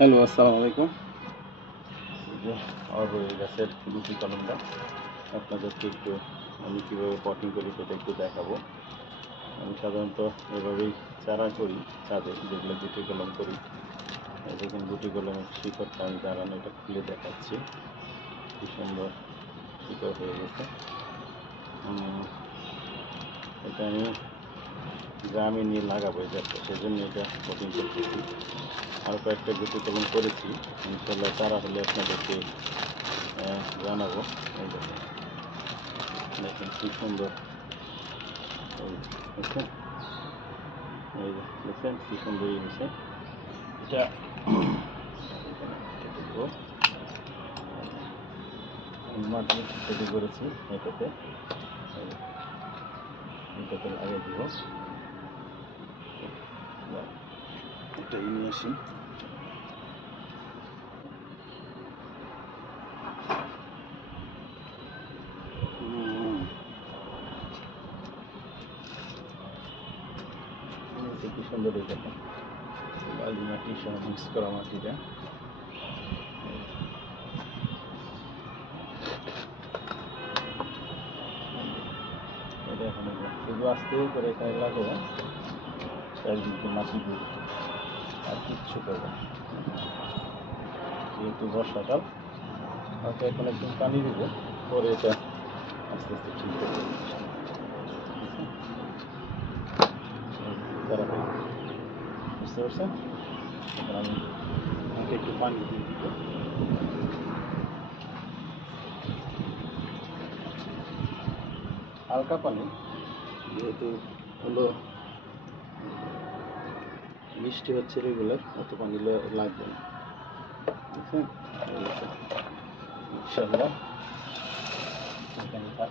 Hello, আসসালামু আলাইকুম। এই যে অরবড়ি গাছের গুটি কলমটা আপনাদেরকে একটু আমি কীভাবে পটিং করি সেটা একটু দেখাবো। আমি সাধারণত এভাবেই চারা করি ছাদে, যেগুলো গুটি কলম করি। এই দেখুন গুটি কলমের শিকড়টা আমি দাঁড়ানো এটা খুলে দেখাচ্ছি, কি সুন্দর শিকড় হয়ে গেছে। এটা আমি গ্রামে নিয়ে লাগাবো এই গাছটা, সেই জন্য এটা পটিং করতেছি। আর কয়েকটা গুটি কলম করেছি, ইনশাল্লাহ চারা হলে আপনাদেরকে জানাবো। এই দেখেন দেখেন কি সুন্দর, দেখছেন এই দেখছেন কি সুন্দর হয়েছে এটা। কেটে দেবো, মাটি তৈরি করেছি এটাতে, এটাতে লাগিয়ে দিব। এটা নিয়ে আসি, কি সুন্দর এই দেখেন বালি মাটি সহ মিক্স করা মাটিটা। এটা এখন শুধু আস্তে করে এখানে লাগাবো, চারিদিকে মাটি দিয়ে আর কিচ্ছু করবো না। যেহেতু বর্ষাকাল, হয়তো এখন একদম পানি দেবো, পরে এটা আস্তে আস্তে ঠিক হয়ে যাবে। বুঝতে পারছেন? এখন আমি আমাকে একটু পানি দিয়ে দিব, হালকা পানি, যেহেতু হলো বৃষ্টি হচ্ছে রেগুলার, অত পানি লাগবে না। বুঝছেন? ইনশাল্লাহ এখানে থাক।